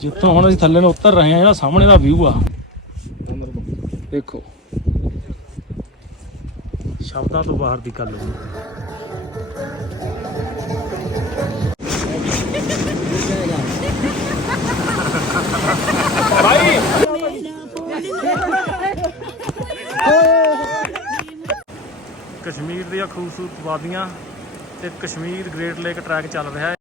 ਜਿੱਥੋਂ ਹੁਣ ਅਸੀਂ ਥੱਲੇ ਨੂੰ ਉਤਰ ਰਹੇ ਹਾਂ ਜਿਹੜਾ ਸਾਹਮਣੇ ਦਾ ਵਿਊ ਆ। ਦੇਖੋ। ਸ਼ਬਦਾਂ ਤੋਂ ਬਾਹਰ ਦੀ ਗੱਲ ਭਾਈ ਕਸ਼ਮੀਰ ਦੀਆਂ ਖੂਬਸੂਰਤ ਵਾਦੀਆਂ ਤੇ ਕਸ਼ਮੀਰ ਗ੍ਰੇਟ ਲੇਕ ਟਰੈਕ ਚੱਲ ਰਿਹਾ ਹੈ।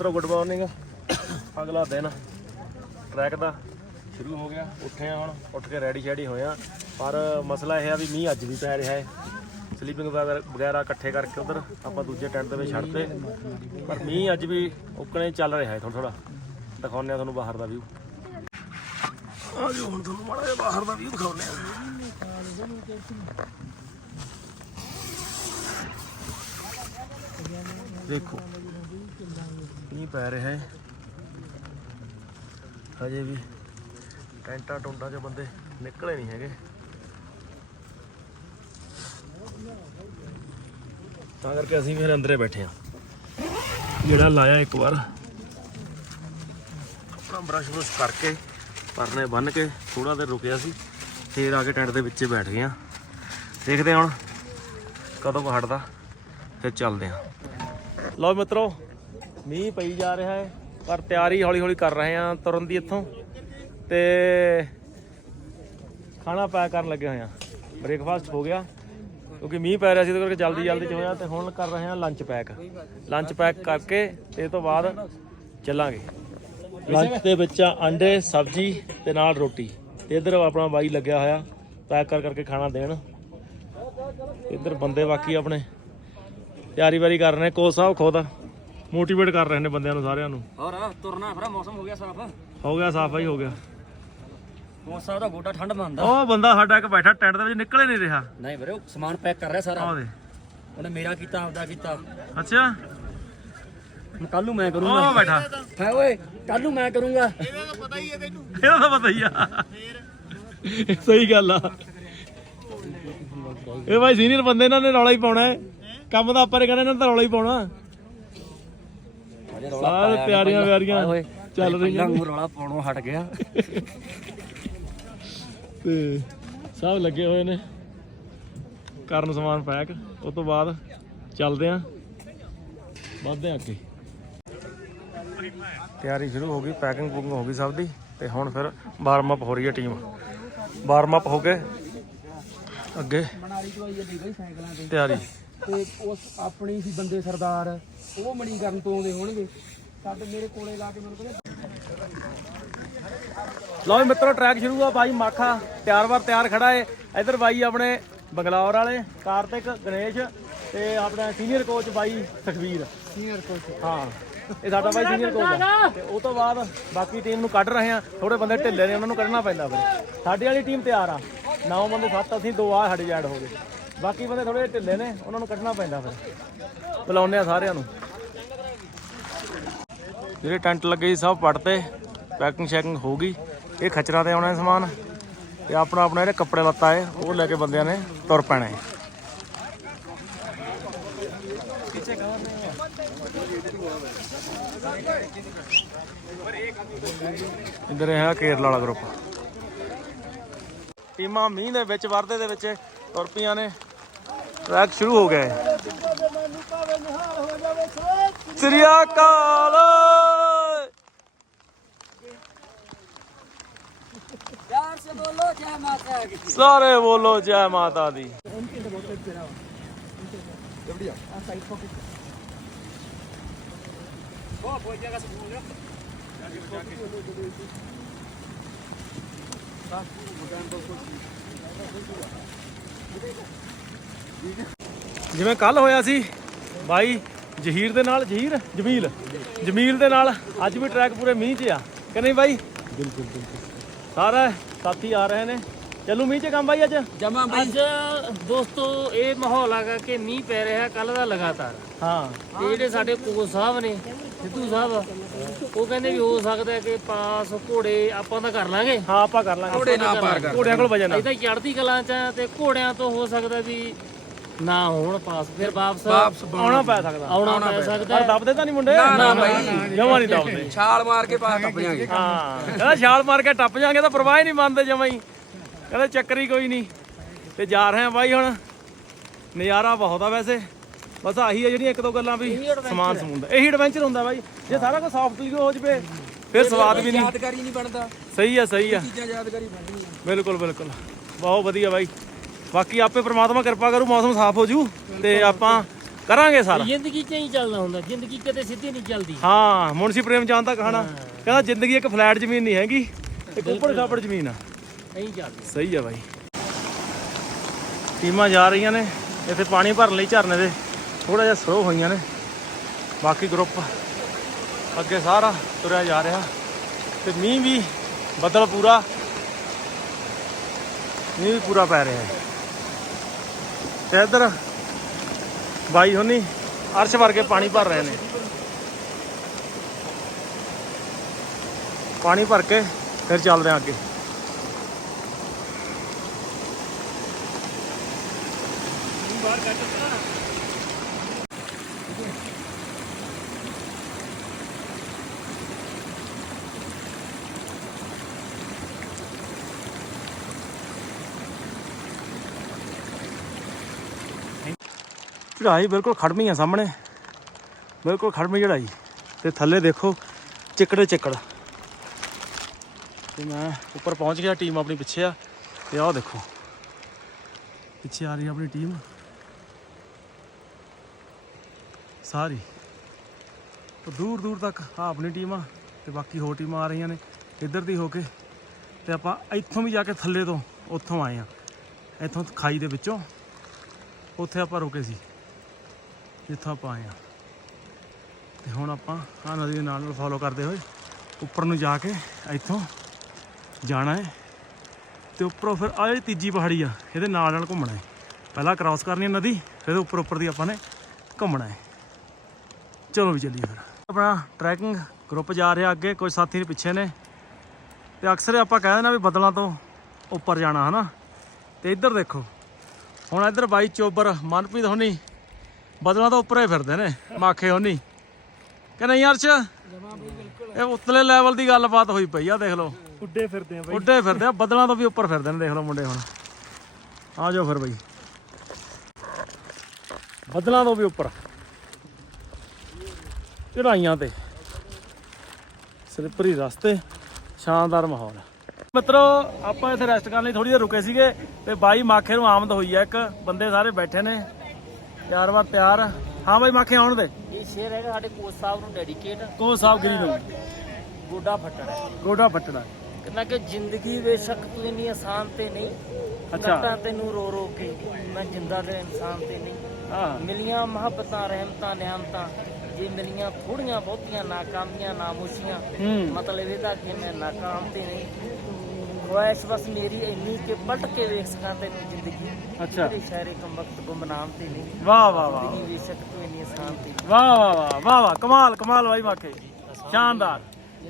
ਮਿੱਤਰੋ ਗੁੱਡ ਮਾਰਨਿੰਗ ਅਗਲਾ ਦਿਨ ਟਰੈਕ ਦਾ ਸ਼ੁਰੂ ਹੋ ਗਿਆ। ਉੱਠੇ ਆ ਹੁਣ, ਉੱਠ ਕੇ ਰੈਡੀ ਸ਼ੈਡੀ ਹੋਏ ਆ। ਪਰ ਮਸਲਾ ਇਹ ਆ ਵੀ ਮੀਂਹ ਅੱਜ ਵੀ ਪੈ ਰਿਹਾ ਹੈ। ਸਲੀਪਿੰਗ ਵਗੈਰਾ ਇਕੱਠੇ ਕਰਕੇ ਉਧਰ ਆਪਾਂ ਦੂਜੇ ਟੈਂਟ ਦੇ ਵਿੱਚ ਛੱਡਤੇ। ਪਰ ਮੀਂਹ ਅੱਜ ਵੀ ਉੱਕਣੇ ਚੱਲ ਰਿਹਾ ਹੈ ਥੋੜਾ ਥੋੜਾ ਦਿਖਾਉਂਦੇ ਆ ਤੁਹਾਨੂੰ ਬਾਹਰ ਦਾ ਵਿਊ ਆ ਜੋ ਹੁਣ ਤੁਹਾਨੂੰ ਮਾੜਾ ਜਿਹਾ ਬਾਹਰ ਦਾ ਵਿਊ ਦਿਖਾਉਂਦੇ ਆ। ਦੇਖੋ। ਮੀਂਹ ਪੈ ਰਿਹਾ ਹੈ। ਹਜੇ ਵੀ ਟੈਂਟਾਂ ਟੁੰਡਾਂ 'ਚ ਬੰਦੇ ਨਿਕਲੇ ਨਹੀਂ ਹੈਗੇ। ਤਾਂ ਕਰਕੇ ਅਸੀਂ ਫਿਰ ਅੰਦਰੇ ਬੈਠੇ ਆ ਜਿਹੜਾ ਲਾਇਆ ਇੱਕ ਵਾਰ। ਆਪਣਾ ਬਰਸ਼ ਬਰਸ਼ ਕਰਕੇ ਪਰਨੇ ਬੰਨ ਕੇ ਥੋੜਾ ਦੇਰ ਰੁਕਿਆ ਸੀ। ਫੇਰ ਆ ਕੇ ਟੈਂਟ ਦੇ ਵਿੱਚ ਬੈਠ ਗਏ ਆ ਦੇਖਦੇ ਹਾਂ ਹੁਣ ਕਦੋਂ ਕੁ ਹਟਦਾ, ਫਿਰ ਚੱਲਦੇ ਆ ਲਓ ਮਿੱਤਰੋ ਮੀਂਹ ਪਈ ਜਾ ਰਿਹਾ ਹੈ, ਪਰ ਤਿਆਰੀ ਹੌਲੀ ਹੌਲੀ ਕਰ ਰਹੇ ਆ ਤੁਰਨ ਦੀ ਇੱਥੋਂ। ਤੇ ਖਾਣਾ ਪੈਕ ਕਰਨ ਲੱਗੇ ਹੋਏ ਆ ਬ੍ਰੇਕਫਾਸਟ ਹੋ ਗਿਆ, ਕਿਉਂਕਿ ਮੀਂਹ ਪੈ ਰਿਹਾ ਸੀ ਤੇ ਕਰਕੇ ਜਲਦੀ ਜਲਦੀ ਚ ਹੋਇਆ ਤੇ ਹੁਣ ਕਰ ਰਹੇ ਆ ਲੰਚ ਪੈਕ ਲੰਚ ਪੈਕ ਕਰਕੇ ਤੇ ਇਹ ਤੋਂ ਬਾਅਦ ਚੱਲਾਂਗੇ। ਲੰਚ ਦੇ ਵਿੱਚ ਆ ਅੰਡੇ, ਸਬਜ਼ੀ ਤੇ ਨਾਲ ਰੋਟੀ। ਤੇ ਇਧਰ ਆਪਣਾ ਬਾਈ ਲੱਗਿਆ ਹੋਇਆ, ਪੈਕ ਕਰ ਕਰਕੇ ਖਾਣਾ ਦੇਣ। ਇਧਰ ਬੰਦੇ ਬਾਕੀ ਆਪਣੇ ਤਿਆਰੀ ਵਾਰੀ ਕਰ ਰਹੇ ਨੇ, ਕੋਚ ਸਾਹਿਬ ਖੁਦ। ਮੋਟੀਵੇਟ ਕਰ ਰਹੇ ਨੇ ਬੰਦਿਆਂ ਨੂੰ ਸਾਰਿਆਂ ਨੂੰ। ਹੋਰ ਤੁਰਨਾ ਫਿਰ ਮੌਸਮ ਹੋ ਗਿਆ ਸਾਫ਼। ਹੋ ਗਿਆ ਸਾਫ਼ ਹੀ ਹੋ ਗਿਆ। ਮੌਸਮ ਦਾ ਗੋਡਾ ਠੰਡ ਮੰਨਦਾ ਉਹ ਬੰਦਾ ਸਾਡਾ ਇੱਕ ਬੈਠਾ ਟੈਂਟ ਦੇ ਵਿੱਚ ਨਿਕਲ ਹੀ ਨਹੀਂ ਰਿਹਾ। ਨਹੀਂ ਵੀਰੇ ਉਹ ਸਮਾਨ ਪੈਕ ਕਰ ਰਿਹਾ ਸਾਰਾ। ਆਹ ਦੇ ਉਹਨੇ ਮੇਰਾ ਕੀਤਾ ਆਪਦਾ ਕੀਤਾ। ਅੱਛਾ। ਕੱਲ ਨੂੰ ਮੈਂ ਉਹ ਕਰੂੰਗਾ ਬੈਠਾ। ਹੈ ਓਏ ਕੱਲ ਨੂੰ ਮੈਂ ਕਰੂੰਗਾ। ਇਹਦਾ ਤਾਂ ਪਤਾ ਹੀ ਆ। ਸਹੀ ਗੱਲ ਆ। ਇਹ ਭਾਈ ਸੀਨੀਅਰ ਬੰਦੇ ਇਹਨਾਂ ਨੇ ਰੌਲਾ ਹੀ ਪਾਉਣਾ ਹੈ। ਕੰਮ ਤਾਂ ਆਪਾਂ ਨੇ ਕਰਨਾ ਇਹਨਾਂ ਨੇ ਤਾਂ ਰੌਲਾ ਹੀ ਪਾਉਣਾ। ਸਾਰੇ ਤਿਆਰੀਆਂ ਵਿਆਰੀਆਂ ਚੱਲ ਰਹੀਆਂ ਨੇ। ਨੂੰ ਰੌਲਾ ਪਾਉਣੋਂ ਹਟ ਗਿਆ। ਤੇ ਸਭ ਲੱਗੇ ਹੋਏ ਨੇ। ਕਰਨ ਸਮਾਨ ਪੈਕ ਉਸ ਤੋਂ ਬਾਅਦ ਚੱਲਦੇ ਆਂ। ਵੱਧਦੇ ਆਂ ਅੱਗੇ। ਤਿਆਰੀ ਸ਼ੁਰੂ ਹੋ ਗਈ ਪੈਕਿੰਗ ਪੁਕਿੰਗ ਹੋ ਗਈ ਸਭ ਦੀ ਤੇ ਹੁਣ ਫਿਰ ਵਾਰਮ ਅਪ ਹੋ ਰਹੀ ਹੈ ਟੀਮ ਵਾਰਮ ਅਪ ਹੋ ਕੇ ਅੱਗੇ ਮਨਾਲੀ ਤੋਂ ਆਈ ਜਾਂਦੀ ਬਈ ਸਾਈਕਲਾਂ ਤੇ। ਤਿਆਰੀ। ਤੇ ਉਸ ਆਪਣੀ ਸੀ ਬੰਦੇ ਸਰਦਾਰ ਉਹ ਮਣੀ ਕਰਨ ਤੋਂ ਆਉਂਦੇ ਹੋਣਗੇ। ਸਾਡੇ ਮੇਰੇ ਕੋਲੇ ਲਾ ਕੇ ਮੈਨੂੰ ਕਹਿੰਦੇ ਲਓ ਮਿੱਤਰੋ ਟਰੈਕ ਸ਼ੁਰੂ ਆ ਬਾਈ ਮਾਖਾ ਤਿਆਰ ਵਾਰ ਤਿਆਰ ਖੜਾ ਏ। ਇਧਰ ਬਾਈ ਆਪਣੇ ਬੰਗਲੌਰ ਵਾਲੇ ਕਾਰਤਿਕ ਗਣੇਸ਼ ਤੇ ਆਪਣਾ ਸੀਨੀਅਰ ਕੋਚ ਬਾਈ ਸੁਖਵੀਰ ਸੀਨੀਅਰ ਕੋਚ ਹਾਂ ਇਹ ਸਾਡਾ ਬਾਈ ਸੀਨੀਅਰ ਕੋਚ ਆ। ਤੇ ਉਹ ਤੋਂ ਬਾਅਦ ਬਾਕੀ ਟੀਮ ਨੂੰ ਕੱਢ ਰਹੇ ਆ। ਥੋੜੇ ਬੰਦੇ ਢਿੱਲੇ ਨੇ ਉਹਨਾਂ ਨੂੰ ਕੱਢਣਾ ਪੈਂਦਾ ਫਿਰ। ਸਾਡੀ ਵਾਲੀ ਟੀਮ ਤਿਆਰ ਆ। 9 ਬੰਦੇ 7 ਅਸੀਂ ਦੋ ਆ ਸਾਡੇ ਜੈਡ ਹੋ ਗਏ ਬਾਕੀ ਬੰਦੇ ਥੋੜੇ ਢਿੱਲੇ ਨੇ ਉਹਨਾਂ ਨੂੰ ਕੱਢਣਾ ਪੈਂਦਾ ਫਿਰ। ਬੁਲਾਉਂਦੇ ਆ ਸਾਰਿਆਂ ਨੂੰ। ਜਿਹੜੇ ਟੈਂਟ ਲੱਗੇ ਸੀ ਸਭ ਪੜਤੇ ਪੈਕਿੰਗ ਸ਼ੈਕਿੰਗ ਹੋ ਗਈ। ਇਹ ਖਚਰਾਂ ਤੇ ਆਉਣਾ ਸਮਾਨ ਤੇ ਆਪਣਾ ਆਪਣਾ ਜਿਹੜੇ ਕੱਪੜੇ ਲੱਤਾ ਹੈ, ਉਹ ਲੈ ਕੇ ਬੰਦਿਆਂ ਨੇ ਤੁਰ ਪੈਣਾ ਹੈ। ਇੱਧਰ ਹੈ ਕੇਰਲਾ ਵਾਲਾ ਗਰੁੱਪ ਟੀਮਾਂ ਮੀਂਹ ਦੇ ਵਿੱਚ, ਵਰਦੇ ਦੇ ਵਿੱਚ ਤੁਰ ਪਈਆਂ ਨੇ। ਟਰੈਕ ਸ਼ੁਰੂ ਹੋ ਗਿਆ ਹੈ। ਸ੍ਰੀ ਅਕਾਲ! ਪਿਆਰ ਸੇ ਬੋਲੋ ਜੈ ਮਾਤਾ ਦੀ ਸਾਰੇ ਬੋਲੋ ਜੈ ਮਾਤਾ ਦੀ। ਜਿਵੇਂ ਕੱਲ ਹੋਇਆ ਸੀ, ਬਾਈ ਜਹੀਰ ਦੇ ਨਾਲ, ਜਹੀਰ, ਜਮੀਲ ਜਮੀਲ ਦੇ ਨਾਲ ਅੱਜ ਵੀ ਟਰੈਕ ਪੂਰੇ ਮੀਂਹ 'ਚ ਆ। ਕਿ ਨਹੀਂ ਬਾਈ? ਬਿਲਕੁਲ ਬਿਲਕੁਲ। ਸਾਰਾ ਸਾਥੀ ਆ ਰਹੇ ਨੇ। ਚੱਲੂ ਮੀਂਹ 'ਚ ਕੰਮ ਬਾਈ ਅੱਜ? ਜਮਾ ਅੱਜ ਦੋਸਤੋ ਇਹ ਮਾਹੌਲ ਹੈਗਾ ਕਿ ਮੀਂਹ ਪੈ ਰਿਹਾ ਕੱਲ ਦਾ ਲਗਾਤਾਰ। ਹਾਂ। ਤੇ ਜਿਹੜੇ ਸਾਡੇ ਕੋਚ ਸਾਹਿਬ ਨੇ ਸਿੱਧੂ ਸਾਹਿਬ ਉਹ ਕਹਿੰਦੇ ਵੀ ਹੋ ਸਕਦਾ ਹੈ ਕਿ ਪਾਸ ਘੋੜੇ ਆਪਾਂ ਤਾਂ ਕਰ ਲਾਂਗੇ। ਹਾਂ ਆਪਾਂ ਕਰ ਲਾਂਗੇ। ਘੋੜੇ ਨਾ ਪਾਰ ਕਰ ਘੋੜਿਆਂ ਕੋਲ ਵਜਨ ਆ। ਇਹ ਤਾਂ ਚੜ੍ਹਦੀ ਕਲਾਂ ਚ ਆ ਤੇ ਘੋੜਿਆਂ ਤੋਂ ਹੋ ਸਕਦਾ ਵੀ ਨਾ ਹੋਣ ਪਾਸ ਫਿਰ ਵਾਪਸ ਵਾਪਸ ਆਉਣਾ ਪੈ ਸਕਦਾ। ਆਉਣਾ ਪੈ ਸਕਦਾ। ਪਰ ਦੱਬਦੇ ਤਾਂ ਨਹੀਂ ਮੁੰਡੇ? ਨਾ ਨਾ ਬਾਈ। ਜਮਾ ਨਹੀਂ ਦੱਬਦੇ। ਛਾਲ ਮਾਰ ਕੇ ਪਾਸ ਟੱਪ ਜਾਾਂਗੇ ਹਾਂ। ਕਹਿੰਦਾ ਛਾਲ ਮਾਰ ਕੇ ਟੱਪ ਜਾਾਂਗੇ ਤਾਂ ਪਰਵਾਹ ਹੀ ਨਹੀਂ ਮੰਨਦੇ ਜਮਾ ਹੀ। ਕਹਿੰਦਾ ਚੱਕਰ ਹੀ ਕੋਈ ਨਹੀਂ। ਤੇ ਜਾ ਰਹੇ ਆ ਬਾਈ ਹੁਣ। ਨਜ਼ਾਰਾ ਬਹੁਤ ਆ ਵੈਸੇ। ਬਸ ਆਹੀ ਆ ਜਿਹੜੀਆਂ ਇੱਕ ਦੋ ਗੱਲਾਂ ਵੀ ਸਮਾਨ ਸਮੂਨ ਦਾ ਇਹੀ ਐਡਵੈਂਚਰ ਹੁੰਦਾ ਬਾਈ। ਜੇ ਸਾਰਾ ਕੁਝ ਸੌਫਟਲੀ ਹੋ ਜਵੇ ਫਿਰ ਸਵਾਦ ਵੀ ਨਹੀਂ। ਯਾਦਗਾਰੀ ਨਹੀਂ ਬਣਦਾ। ਸਹੀ ਆ ਸਹੀ ਆ। ਚੀਜ਼ਾਂ ਯਾਦਗਾਰੀ ਬਣਦੀਆਂ। ਬਿਲਕੁਲ ਬਿਲਕੁਲ। ਬਹੁਤ ਵਧੀਆ ਬਾਈ। ਬਾਕੀ ਆਪੇ ਪ੍ਰਮਾਤਮਾ ਕਿਰਪਾ ਕਰੂ ਮੌਸਮ ਸਾਫ਼ ਹੋ ਜੂ ਤੇ ਆਪਾਂ ਕਰਾਂਗੇ ਸਾਰਾ। ਜ਼ਿੰਦਗੀ ਚ ਹੀ ਚੱਲਣਾ ਹੁੰਦਾ ਜ਼ਿੰਦਗੀ ਕਦੇ ਸਿੱਧੀ ਨਹੀਂ ਚੱਲਦੀ। ਹਾਂ ਮੁਨਸੀ ਪ੍ਰੇਮ ਚੰਦ ਦਾ ਕਹਾਣਾ ਕਹਿੰਦਾ ਜ਼ਿੰਦਗੀ ਇੱਕ ਫਲੈਟ ਜ਼ਮੀਨ ਨਹੀਂ ਹੈਗੀ ਇੱਕ ਉੱਪਰ ਖਾਪੜ ਜ਼ਮੀਨ ਆ। ਨਹੀਂ ਚੱਲਦੀ। ਸਹੀ ਆ ਬਾਈ। ਟੀਮਾਂ ਜਾ ਰਹੀਆਂ ਨੇ ਇੱਥੇ ਪਾਣੀ ਭਰਨ ਲਈ ਝਰਨੇ ਦੇ ਥੋੜਾ ਜਿਹਾ ਸਲੋ ਹੋਈਆਂ ਨੇ। ਬਾਕੀ ਗਰੁੱਪ ਅੱਗੇ ਸਾਰਾ ਤੁਰਿਆ ਜਾ ਰਿਹਾ। ਤੇ ਮੀਂਹ ਵੀ ਬੱਦਲ ਪੂਰਾ ਮੀਂਹ ਵੀ ਪੂਰਾ ਪੈ ਰਿਹਾ ਹੈ। ਤੇ ਇੱਧਰ ਬਾਈ ਹੁਣੀ, ਅਰਸ਼ ਵਰਗੇ ਪਾਣੀ ਭਰ ਰਹੇ ਨੇ। ਪਾਣੀ ਭਰ ਕੇ ਫਿਰ ਚੱਲਦੇ ਆ ਅੱਗੇ। ਚੜਾਈ ਬਿਲਕੁਲ ਖੜਮੀ ਆ ਸਾਹਮਣੇ। ਬਿਲਕੁਲ ਖੜਮੀ ਚੜਾਈ ਤੇ ਥੱਲੇ ਦੇਖੋ, ਚਿੱਕੜੇ ਚਿੱਕੜ। ਤੇ ਮੈਂ ਉੱਪਰ ਪਹੁੰਚ ਗਿਆ, ਟੀਮ ਆਪਣੀ ਪਿੱਛੇ ਆ। ਤੇ ਆਹ ਦੇਖੋ, ਪਿੱਛੇ ਆ ਰਹੀ ਆ ਆਪਣੀ ਟੀਮ। ਸਾਰੀ। ਤੇ ਦੂਰ ਦੂਰ ਤੱਕ ਆ ਆਪਣੀ ਟੀਮ ਆ, ਤੇ ਬਾਕੀ ਹੋਰ ਟੀਮਾਂ ਆ ਰਹੀਆਂ ਨੇ। ਇੱਧਰ ਦੀ ਹੋ ਕੇ, ਤੇ ਆਪਾਂ ਇੱਥੋਂ ਵੀ ਜਾ ਕੇ ਥੱਲੇ ਤੋਂ ਉੱਥੋਂ ਆਏ ਆ। ਇੱਥੋਂ ਖਾਈ ਦੇ ਵਿੱਚੋਂ। ਉੱਥੇ ਆਪਾਂ ਰੁਕੇ ਸੀ। ਜਿੱਥੋਂ ਆਪਾਂ ਆਏ ਆ ਤੇ ਹੁਣ ਆਪਾਂ ਆ ਨਦੀ ਦੇ ਨਾਲ ਨਾਲ ਫੋਲੋ ਕਰਦੇ ਹੋਏ ਉੱਪਰ ਨੂੰ ਜਾ ਕੇ ਇੱਥੋਂ ਜਾਣਾ ਹੈ। ਤੇ ਉੱਪਰੋਂ ਫਿਰ ਆਹ ਜਿਹੜੀ ਤੀਜੀ ਪਹਾੜੀ ਆ, ਇਹਦੇ ਨਾਲ ਨਾਲ ਘੁੰਮਣਾ ਹੈ। ਪਹਿਲਾਂ ਕ੍ਰਾਸ ਕਰਨੀ ਹੈ ਨਦੀ, ਫਿਰ ਉੱਪਰ ਉੱਪਰ ਦੀ ਆਪਾਂ ਨੇ ਘੁੰਮਣਾ ਹੈ। ਚਲੋ ਵੀ ਚੱਲੀਏ ਫਿਰ। ਆਪਣਾ ਟਰੈਕਿੰਗ ਗਰੁੱਪ ਜਾ ਰਿਹਾ ਅੱਗੇ, ਕੁਝ ਸਾਥੀ ਨੇ ਪਿੱਛੇ ਨੇ। ਤੇ ਅਕਸਰ ਆਪਾਂ ਕਹਿ ਦਿੰਦੇ ਵੀ ਬੱਦਲਾਂ ਤੋਂ ਉੱਪਰ ਜਾਣਾ, ਹਨਾ? ਤੇ ਇੱਧਰ ਦੇਖੋ, ਹੁਣ ਇੱਧਰ ਬਾਈ ਚੋਬਰ, ਮਨਪ੍ਰੀਤ ਹੋਣੀ ਬਦਲਾਂ ਤੋਂ ਉੱਪਰ ਫਿਰਦੇ ਨੇ ਮਾਖੇ ਹੋਣੀ ਕਿ ਨਹੀਂ ਅਰਸ਼? ਇਹ ਉਤਲੇ ਲੈਵਲ ਦੀ ਗੱਲਬਾਤ ਹੋਈ ਪਈ ਆ ਦੇਖ ਲਓ। ਉੱਡੇ ਫਿਰਦੇ ਆ ਉੱਡੇ ਫਿਰਦੇ ਆ ਬਦਲਾਂ ਤੋਂ ਵੀ ਉੱਪਰ ਫਿਰਦੇ ਨੇ ਦੇਖ ਲਓ ਮੁੰਡੇ ਹੁਣ। ਆ ਜਾਓ ਫਿਰ ਬਈ। ਬਦਲਾਂ ਤੋਂ ਵੀ ਉੱਪਰ। ਚੜਾਈਆਂ ਤੇ। ਸਲਿੱਪਰੀ ਰਸਤੇ ਸ਼ਾਨਦਾਰ ਮਾਹੌਲ। ਮਿੱਤਰੋ ਆਪਾਂ ਇੱਥੇ ਰੈਸਟ ਕਰਨ ਲਈ ਥੋੜੀ ਦੇਰ ਰੁਕੇ ਸੀਗੇ ਤੇ ਬਾਈ ਮਾਖੇ ਨੂੰ ਆਮਦ ਹੋਈ ਆ ਇੱਕ ਬੰਦੇ ਸਾਰੇ ਬੈਠੇ ਨੇ। ਪਿਆਰ ਵਾ ਪਿਆਰ। ਹਾਂ ਬਾਈ ਮਾਖੇ ਆਉਣ ਦੇ। ਇਹ ਸ਼ੇਰ ਹੈਗਾ ਸਾਡੇ ਕੋਚ ਸਾਹਿਬ ਨੂੰ ਡੈਡੀਕੇਟ ਕੋ ਸਾਹਿਬ ਗਰੀ ਨੂੰ। ਗੋਡਾ ਫੱਟਣਾ। ਗੋਡਾ ਫੱਟਣਾ। ਕਹਿੰਦਾ ਕਿ ਜ਼ਿੰਦਗੀ ਬੇਸ਼ੱਕ ਤੂੰ ਇੰਨੀ ਆਸਾਨ ਤੇ ਨਹੀਂ। ਅੱਛਾ। ਕੱਟਾਂ ਤੈਨੂੰ ਰੋ ਰੋ ਕੇ। ਮੈਂ ਜਿੰਦਾ ਤੇ ਇਨਸਾਨ ਤੇ ਨਹੀਂ। ਹਾਂ। ਮਿਲੀਆਂ ਮੁਹੱਬਤਾਂ ਰਹਿਮਤਾਂ ਨਿਆਮਤਾਂ। ਜੇ ਮਿਲੀਆਂ ਥੋੜੀਆਂ ਬਹੁਤੀਆਂ ਨਾਕਾਮੀਆਂ ਨਾਮੋਸ਼ੀਆਂ। ਹੂੰ। ਮਤਲਬ ਇਹਦਾ ਕਿ ਮੈਂ ਨਾਕਾਮ ਤੇ ਨਹੀਂ। ਖੁਆਇਸ਼ ਬਸ ਮੇਰੀ ਇੰਨੀ ਕਿ ਪਲਟ ਕੇ ਵੇਖ ਸਕਾਂ ਤੈਨੂੰ ਜ਼ਿੰਦਗੀ। ਅੱਛਾ। ਤੇਰੇ ਸ਼ਾਇਰੇ ਕਮ ਵਕਤ ਗੁੰਮਨਾਮ ਤੇ ਨਹੀਂ ਵਾਹ ਵਾਹ ਵਾਹ ਜ਼ਿੰਦਗੀ ਬੇਸ਼ੱਕ ਤੂੰ ਇੰਨੀ ਆਸਾਨ ਤੇ। ਵਾਹ ਵਾਹ ਵਾਹ ਵਾਹ ਵਾਹ। ਕਮਾਲ ਕਮਾਲ ਬਾਈ ਮਾਖੇ ਸ਼ਾਨਦਾਰ।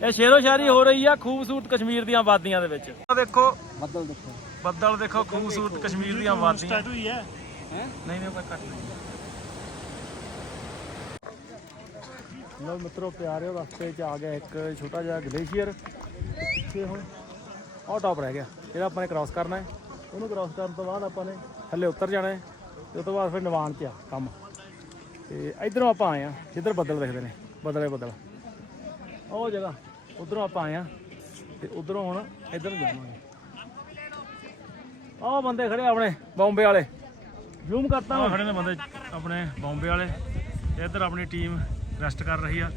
ਇਹ ਸ਼ੇਰੋ ਸ਼ਾਇਰੀ ਹੋ ਰਹੀ ਆ ਖੂਬਸੂਰਤ ਕਸ਼ਮੀਰ ਦੀਆਂ ਵਾਦੀਆਂ ਦੇ ਵਿੱਚ। ਆਹ ਦੇਖੋ। ਬੱਦਲ ਦੇਖੋ। ਬੱਦਲ ਦੇਖੋ ਖੂਬਸੂਰਤ ਕਸ਼ਮੀਰ ਦੀਆਂ ਵਾਦੀਆਂ। ਸਟਾਰਟ ਹੋਈ ਹੈ। ਨਹੀਂ ਨਹੀਂ ਕੋਈ ਕੱਟ ਨਹੀਂ। ਲੋ ਮਿੱਤਰੋ ਪਿਆਰਿਓ ਰਸਤੇ 'ਚ ਆ ਗਿਆ ਇੱਕ ਛੋਟਾ ਜਿਹਾ ਗਲੇਸ਼ੀਅਰ। ਪਿੱਛੇ ਹੁਣ ਆਹ ਟਾਪ ਰਹਿ ਗਿਆ। ਜਿਹੜਾ ਆਪਾਂ ਨੇ ਕ੍ਰਾਸ ਕਰਨਾ ਹੈ। ਉਹਨੂੰ ਕ੍ਰਾਸ ਕਰਨ ਤੋਂ ਬਾਅਦ ਆਪਾਂ ਨੇ ਥੱਲੇ ਉਤਰ ਜਾਣਾ ਹੈ ਤੇ ਉਸ ਤੋਂ ਬਾਅਦ ਫਿਰ ਨਿਵਾਨ 'ਚ ਆ ਕੰਮ। ਤੇ ਇਧਰੋਂ ਆਪਾਂ ਆਏ ਆ ਜਿੱਧਰ ਬੱਦਲ ਦਿਖਦੇ ਨੇ ਬੱਦਲੇ ਬੱਦਲ। ਉਹ ਜਗ੍ਹਾ ਉਧਰੋਂ ਆਪਾਂ ਆਏ ਆ ਤੇ ਉਧਰੋਂ ਹੁਣ ਇਧਰ ਜਾਵਾਂਗੇ। ਆਹ ਬੰਦੇ ਖੜੇ ਆਪਣੇ ਬੰਬੇ ਵਾਲੇ। ਜ਼ੂਮ ਕਰਤਾ ਮੈਂ। ਖੜੇ ਨੇ ਬੰਦੇ ਆਪਣੇ ਬੰਬੇ ਵਾਲੇ। ਤੇ ਇੱਧਰ ਆਪਣੀ ਟੀਮ ਰੈਸਟ ਕਰ ਰਹੀ ਆ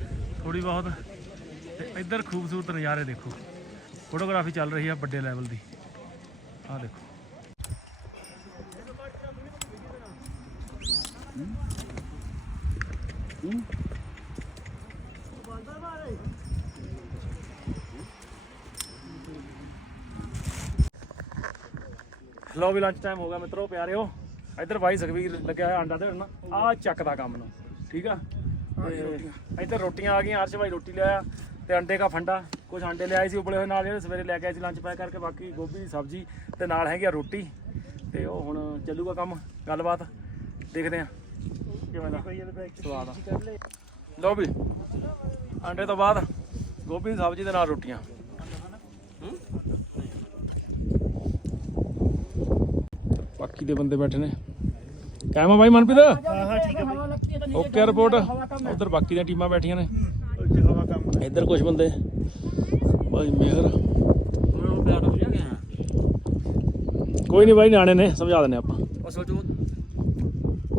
ਥੋੜੀ ਬਹੁਤ। ਤੇ ਇੱਧਰ ਖੂਬਸੂਰਤ ਨਜ਼ਾਰੇ ਦੇਖੋ। ਫੋਟੋਗ੍ਰਾਫੀ ਚੱਲ ਰਹੀ ਆ ਵੱਡੇ ਲੈਵਲ ਦੀ। ਆਹ ਦੇਖੋ। ਲੋ ਵੀ ਲੰਚ ਟਾਈਮ ਹੋ ਗਿਆ ਮਿੱਤਰੋ ਪਿਆਰਿਓ। ਇੱਧਰ ਬਾਈ ਸੁਖਵੀਰ ਲੱਗਿਆ ਹੋਇਆ ਆਂਡਾ ਦੇਣ ਆ ਚੱਕਦਾ ਕੰਮ ਨੂੰ ਠੀਕ ਆ? ਤੇ ਇੱਧਰ ਰੋਟੀਆਂ ਆ ਗਈਆਂ ਅਰਸ਼ ਭਾਈ ਰੋਟੀ ਲਿਆਇਆ। ਤੇ ਅੰਡੇ ਦਾ ਫੰਡਾ ਕੁਝ ਅੰਡੇ ਲਿਆਏ ਸੀ ਉਬਲੇ ਹੋਏ ਨਾਲ ਜਿਹੜੇ ਸਵੇਰੇ ਲੈ ਕੇ ਆਏ ਸੀ ਲੰਚ ਪੈਕ ਕਰਕੇ ਬਾਕੀ ਗੋਭੀ ਦੀ ਸਬਜ਼ੀ ਤੇ ਨਾਲ ਹੈਗੀ ਆ ਰੋਟੀ ਤੇ ਉਹ ਹੁਣ ਚੱਲੂਗਾ ਕੰਮ ਗੱਲਬਾਤ ਦੇਖਦੇ ਆ। ਕਿਵੇਂ ਦਾ? ਸਵਾਦ ਆ। ਲਓ ਵੀ ਅੰਡੇ ਤੋਂ ਬਾਅਦ ਗੋਭੀ ਦੀ ਸਬਜ਼ੀ ਦੇ ਨਾਲ ਰੋਟੀਆਂ। ਬਾਕੀ ਦੇ ਬੰਦੇ ਬੈਠੇ ਨੇ। ਕਾਇਮ ਬਾਈ ਮਨਪ੍ਰੀਤ? ਹਾਂ ਹਾਂ ਠੀਕ ਹੈ ਓਕੇ ਰਿਪੋਰਟ ਉਧਰ ਬਾਕੀ ਦੀਆਂ ਟੀਮਾਂ ਬੈਠੀਆਂ ਨੇ। ਇੱਧਰ ਕੁਝ ਬੰਦੇ। ਭਾਈ ਮਿਹਰ। ਉਹ ਪਿਆਰ ਹੋ ਗਿਆ ਕੋਈ ਨਹੀਂ ਬਾਈ ਨਿਆਣੇ ਨੇ ਸਮਝਾ ਦਿੰਦੇ ਆਪਾਂ। ਉਹ ਸੋਚੋ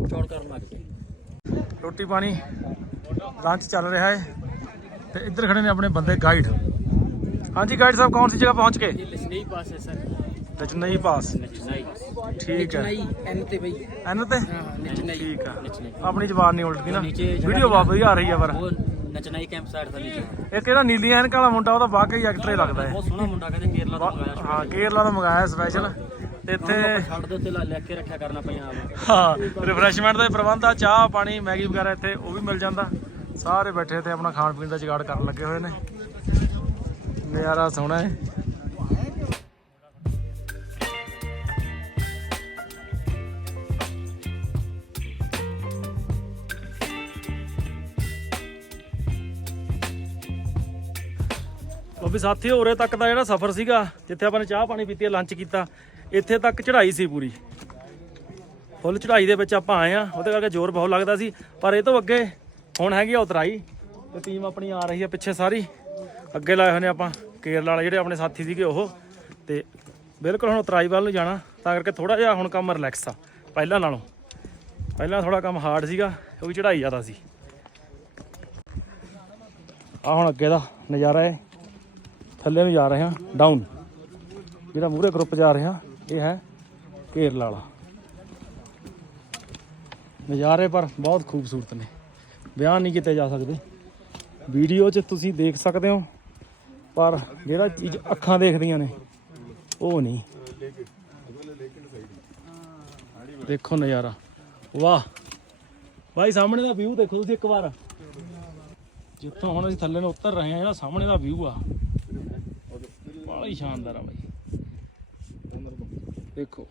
ਚੌੜ ਕਰਨ ਲੱਗ ਪਏ ਰੋਟੀ ਪਾਣੀ ਲੰਚ ਚੱਲ ਰਿਹਾ ਹੈ ਤੇ ਇੱਧਰ ਖੜੇ ਨੇ ਆਪਣੇ ਬੰਦੇ ਗਾਈਡ ਹਾਂਜੀ ਗਾਈਡ ਸਾਹਿਬ ਕੌਣ ਸੀ ਜਗ੍ਹਾ ਪਹੁੰਚ ਕੇ? ਲਿਸਨਈ ਪਾਸ। ਹੈ ਸਰ ਲਚਨਈ ਪਾਸ ਲਿਸਨਈ ਠੀਕ ਹੈ। ਐਨ ਤੇ ਬਈ। ਐਨ ਤੇ? ਲਿਸਨਈ ਠੀਕ ਆ। ਆਪਣੀ ਜ਼ਬਾਨ ਨਹੀਂ ਉਲਟਦੀ ਨਾ। ਵੀਡੀਓ ਬਹੁਤ ਵਧੀਆ ਆ ਰਹੀ ਆ ਪਰ। ਉਹ ਨਚਨਾਈ ਕੈਂਪ ਸਾਈਡ ਦਾ ਨੀਚੇ ਇੱਕ ਇਹਦਾ ਨੀਲੀ ਐਨਕ ਵਾਲਾ ਮੁੰਡਾ ਉਹਦਾ ਵਾਕਈ ਐਕਟਰ ਹੀ ਲੱਗਦਾ ਹੈ ਬਹੁਤ ਸੋਹਣਾ ਮੁੰਡਾ ਕਹਿੰਦੇ ਕੇਰਲਾ ਤੋਂ ਮੰਗਾਇਆ ਹਾਂ ਕੇਰਲਾ ਤੋਂ ਮੰਗਾਇਆ ਸਪੈਸ਼ਲ ਤੇ ਇੱਥੇ ਛੱਡ ਦੇ ਉੱਤੇ ਲਾ- ਲੈ ਕੇ ਰੱਖਿਆ ਕਰਨਾ ਆਪ। ਹਾਂ ਰਿਫਰੈਸ਼ਮੈਂਟ ਦਾ ਪ੍ਰਬੰਧ ਆ ਚਾਹ ਪਾਣੀ ਮੈਗੀ ਵਗੈਰਾ ਇੱਥੇ ਉਹ ਵੀ ਮਿਲ ਜਾਂਦਾ। ਸਾਰੇ ਬੈਠੇ ਤੇ ਆਪਣਾ ਖਾਣ ਪੀਣ ਦਾ ਜੁਗਾੜ ਕਰਨ ਲੱਗੇ ਹੋਏ ਨੇ। ਨਜ਼ਾਰਾ ਸੋਹਣਾ ਹੈ। ਵੀ ਸਾਥੀ ਉਰੇ ਤੱਕ ਦਾ ਜਿਹੜਾ ਸਫ਼ਰ ਸੀਗਾ, ਜਿੱਥੇ ਆਪਾਂ ਨੇ ਚਾਹ ਪਾਣੀ ਪੀਤੀ ਲੰਚ ਕੀਤਾ, ਇੱਥੇ ਤੱਕ ਚੜ੍ਹਾਈ ਸੀ ਪੂਰੀ। ਫੁੱਲ ਚੜ੍ਹਾਈ ਦੇ ਵਿੱਚ ਆਪਾਂ ਆਏ ਆ ਉਹਦੇ ਕਰਕੇ ਜ਼ੋਰ ਬਹੁਤ ਲੱਗਦਾ ਸੀ, ਪਰ ਇਹ ਤੋਂ ਅੱਗੇ ਹੁਣ ਹੈਗੀ ਆ ਉਤਰਾਈ, ਤੇ ਟੀਮ ਆਪਣੀ ਆ ਰਹੀ ਆ ਪਿੱਛੇ ਸਾਰੀ। ਅੱਗੇ ਲਾਏ ਹੋਏ ਨੇ ਆਪਾਂ, ਕੇਰਲਾ ਵਾਲੇ ਜਿਹੜੇ ਆਪਣੇ ਸਾਥੀ ਸੀਗੇ ਉਹ। ਤੇ ਬਿਲਕੁਲ ਹੁਣ ਉਤਰਾਈ ਵੱਲ ਨੂੰ ਜਾਣਾ, ਤਾਂ ਕਰਕੇ ਥੋੜਾ ਜਿਹਾ ਹੁਣ ਕੰਮ ਰਿਲੈਕਸ ਆ, ਪਹਿਲਾਂ ਨਾਲੋਂ। ਪਹਿਲਾਂ ਥੋੜਾ ਕੰਮ ਹਾਰਡ ਸੀਗਾ ਕਿਉਂਕਿ ਚੜ੍ਹਾਈ ਜ਼ਿਆਦਾ ਸੀ। ਆ ਹੁਣ ਅੱਗੇ ਦਾ ਨਜ਼ਾਰਾ ਹੈ ਥੱਲੇ ਨੂੰ ਜਾ ਰਹੇ ਹਾਂ ਡਾਊਨ ਜਿਹੜਾ ਮੂਹਰੇ ਗਰੁੱਪ ਜਾ ਰਿਹਾ, ਇਹ ਹੈ ਕੇਰਲਾ ਵਾਲਾ। ਨਜ਼ਾਰੇ ਪਰ ਬਹੁਤ ਖੂਬਸੂਰਤ ਨੇ। ਬਿਆਨ ਨਹੀਂ ਕੀਤੇ ਜਾ ਸਕਦੇ। ਵੀਡੀਓ 'ਚ ਤੁਸੀਂ ਦੇਖ ਸਕਦੇ ਹੋ, ਪਰ ਜਿਹੜਾ ਚੀਜ਼ ਅੱਖਾਂ ਦੇਖਦੀਆਂ ਨੇ, ਉਹ ਨਹੀਂ। ਦੇਖੋ ਨਜ਼ਾਰਾ। ਵਾਹ। ਭਾਈ, ਸਾਹਮਣੇ ਦਾ ਵਿਊ ਦੇਖੋ ਤੁਸੀਂ ਇੱਕ ਵਾਰ। ਜਿੱਥੋਂ ਹੁਣ ਅਸੀਂ ਥੱਲੇ ਨੂੰ ਉਤਰ ਰਹੇ ਹਾਂ, ਜਿਹੜਾ ਸਾਹਮਣੇ ਦਾ ਵਿਊ ਆ। ਬੜਾ ਹੀ ਸ਼ਾਨਦਾਰ ਆ ਬਾਈ। ਦੇਖੋ।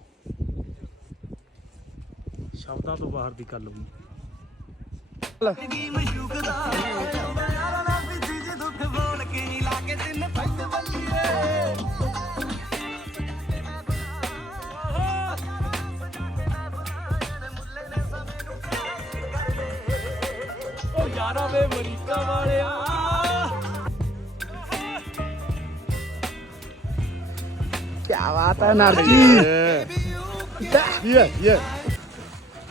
ਸ਼ਬਦਾਂ ਤੋਂ ਬਾਹਰ ਦੀ ਗੱਲ ਹੋਈ। ਬਾਤ ਹੈ ਨਰਜੀ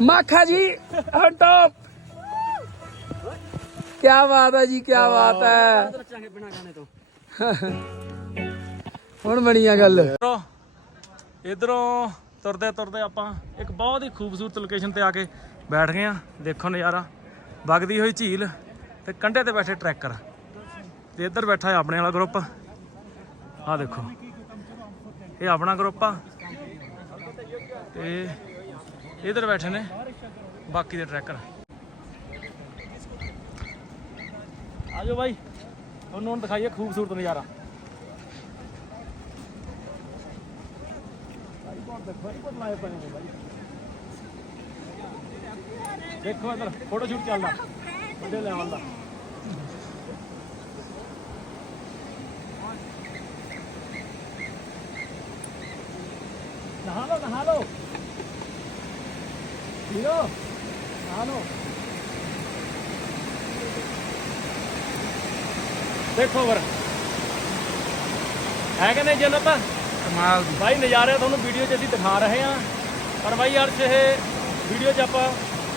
ਮਾਖਾ ਜੀ ਔਨ ਟੌਪ ਕੀ ਬਾਤ ਹੈ ਜੀ ਕੀ ਬਾਤ ਹੈ ਰੱਖਾਂਗੇ ਬਿਨਾ ਗੱਲ। ਇਧਰੋਂ ਤੁਰਦੇ ਤੁਰਦੇ ਆਪਾਂ ਇੱਕ ਬਹੁਤ ਹੀ ਖੂਬਸੂਰਤ ਲੋਕੇਸ਼ਨ ਤੇ ਆ ਕੇ ਬੈਠ ਗਏ ਆ ਦੇਖੋ ਨਜ਼ਾਰਾ। ਵਗਦੀ ਹੋਈ ਝੀਲ ਤੇ ਕੰਢੇ ਤੇ ਬੈਠੇ ਟਰੈਕਰ ਤੇ ਇੱਧਰ ਬੈਠਾ ਹੈ ਆਪਣੇ ਵਾਲਾ ਗਰੁੱਪ ਆ ਦੇਖੋ। ਇਹ ਆਪਣਾ ਗਰੁੱਪ ਆ। ਤੇ ਇਧਰ ਬੈਠੇ ਨੇ, ਬਾਕੀ ਦੇ ਟਰੈਕਰ ਆਜੋ ਬਾਈ, ਤੁਹਾਨੂੰ ਹੁਣ ਦਿਖਾਈਏ ਖੂਬਸੂਰਤ ਨਜ਼ਾਰਾ। ਦੇਖੋ ਇਧਰ ਫੋਟੋ ਸ਼ੂਟ ਚੱਲਦਾ। ਵੱਡੇ ਲੈਵਲ ਦਾ। 6 ਓਵਰ ਹੈ ਕਿ ਜਨਤ? ਕਮਾਲ ਦੀ। ਭਾਈ ਨਜ਼ਾਰੇ ਤੁਹਾਨੂੰ ਵੀਡੀਓ 'ਚ ਅਸੀਂ ਦਿਖਾ ਰਹੇ ਹਾਂ। ਪਰ ਭਾਈ ਅਰਸ਼ ਇਹ ਵੀਡੀਓ 'ਚ ਆਪਾਂ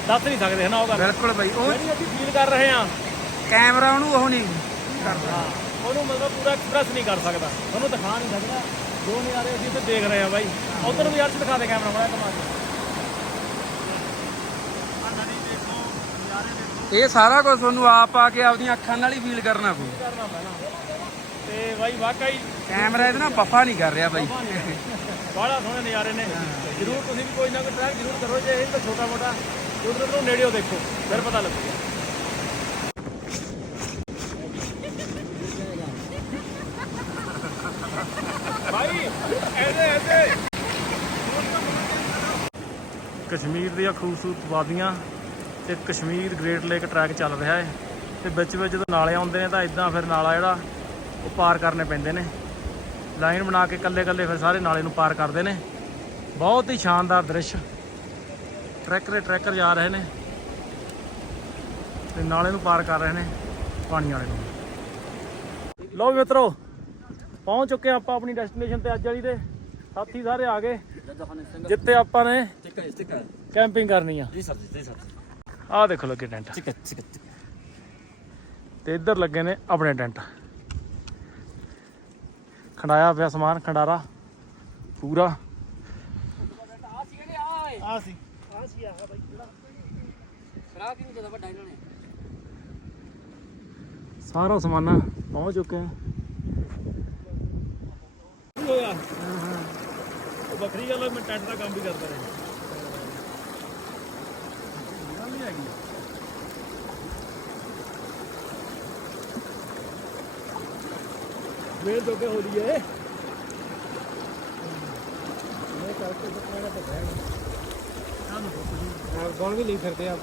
ਦੱਸ ਨਹੀਂ ਸਕਦੇ ਹਨਾ ਉਹ ਗੱਲ। ਬਿਲਕੁਲ ਭਾਈ ਉਹ ਜਿਹੜੀ ਅਸੀਂ ਫੀਲ ਕਰ ਰਹੇ ਹਾਂ। ਕੈਮਰਾ ਉਹਨੂੰ ਉਹ ਨਹੀਂ ਕਰਦਾ। ਉਹਨੂੰ ਮਤਲਬ ਪੂਰਾ ਐਕਸਪ੍ਰੈਸ ਨਹੀਂ ਕਰ ਸਕਦਾ। ਤੁਹਾਨੂੰ ਦਿਖਾ ਨਹੀਂ ਸਕਦਾ। ਦੋ ਨਜ਼ਾਰੇ ਅਸੀਂ ਤੇ ਦੇਖ ਰਹੇ ਹਾਂ ਭਾਈ ਉਧਰ ਵੀ ਅਰਸ਼ ਦਿਖਾ ਦੇ ਕੈਮਰਾ ਬੜਾ ਕਮਾਲ। ਇਹ ਸਾਰਾ ਕੁਝ ਤੁਹਾਨੂੰ ਆਪ ਆ ਕੇ ਆਪਦੀਆਂ ਅੱਖਾਂ ਨਾਲ ਹੀ ਫੀਲ ਕਰਨਾ ਪਊ। ਤੇ ਬਾਈ ਵਾਕਈ ਕੈਮਰਾ ਇਹਦੇ ਨਾਲ ਵਫਾ ਨਹੀਂ ਕਰ ਰਿਹਾ ਬਾਈ। ਬੜਾ ਸੋਹਣੇ ਨਜ਼ਾਰੇ ਨੇ। ਜਰੂਰ ਤੁਸੀਂ ਵੀ ਕੋਈ ਨਾ ਕੋਈ ਟਰੈਕ ਜਰੂਰ ਕਰੋ ਜੇ ਇਹ ਤਾਂ ਛੋਟਾ ਮੋਟਾ ਉਧਰ ਤੋਂ ਨੇੜਿਓ ਦੇਖੋ ਫਿਰ ਪਤਾ ਲੱਗੂਗਾ। ਭਾਈ ਐਦੇ ਐਦੇ ਕਸ਼ਮੀਰ ਦੀਆਂ ਖੂਬਸੂਰਤ ਵਾਦੀਆਂ ਤੇ ਕਸ਼ਮੀਰ ਗ੍ਰੇਟ ਲੇਕ ਟਰੈਕ ਚੱਲ ਰਿਹਾ ਹੈ। ਤੇ ਵਿੱਚ ਵਿੱਚ ਜਦੋਂ ਨਾਲੇ ਆਉਂਦੇ ਨੇ ਤਾਂ ਇਦਾਂ ਫਿਰ ਨਾਲਾ ਜਿਹੜਾ ਉਹ ਪਾਰ ਕਰਨੇ ਪੈਂਦੇ ਨੇ। ਲਾਈਨ ਬਣਾ ਕੇ ਕੱਲੇ ਕੱਲੇ ਫਿਰ ਸਾਰੇ ਨਾਲੇ ਨੂੰ ਪਾਰ ਕਰਦੇ ਨੇ। ਬਹੁਤ ਹੀ ਸ਼ਾਨਦਾਰ ਦ੍ਰਿਸ਼। ਟਰੈਕਰ ਟਰੈਕਰ ਜਾ ਰਹੇ ਨੇ। ਤੇ ਨਾਲੇ ਨੂੰ ਪਾਰ ਕਰ ਰਹੇ ਨੇ ਪਾਣੀ ਵਾਲੇ ਨੂੰ। ਲੋ ਮਿੱਤਰੋ ਪਹੁੰਚ ਚੁੱਕੇ ਆਪਾਂ ਆਪਣੀ ਡੈਸਟੀਨੇਸ਼ਨ ਤੇ ਅੱਜ ਵਾਲੀ ਤੇ ਸਾਥੀ ਸਾਰੇ ਆ ਗਏ। ਜਿੱਥੇ ਆਪਾਂ ਨੇ ਕੈਂਪਿੰਗ ਕਰਨੀ ਆ। ਜੀ ਸਰ ਜੀ ਸਰ। ਆਹ ਦੇਖੋ ਲੱਗੇ ਟੈਂਟ। ਠੀਕ ਹੈ ਠੀਕ ਹੈ ਤੇ ਇੱਧਰ ਲੱਗੇ ਨੇ ਆਪਣੇ ਟੈਂਟ। ਖੰਡਾਇਆ ਪਿਆ ਸਮਾਨ ਖੰਡਾਰਾ ਪੂਰਾ। ਆ ਸੀ। ਆ ਸੀ ਆ ਬਾਈ ਖਰਾਬ ਕਿਉਂ ਜਦੋਂ ਵੱਡਾ ਇਹਨਾਂ ਨੇ? ਸਾਰਾ ਸਮਾਨ ਪਹੁੰਚ ਚੁੱਕੇ ਆ ਹੋਇਆ ਉਹ ਵੱਖਰੀ ਗੱਲ ਹੈ ਮੈਂ ਟੈਂਟ ਦਾ ਕੰਮ ਵੀ ਕਰਦਾ ਰਿਹਾ ਗੱਲ ਨਹੀਂ ਹੈਗੀ ਵੇਲ ਜੋਗੇ ਹੋ। ਲਈਏ ਗੋਲ ਵੀ ਲਈ ਫਿਰਦੇ ਆ।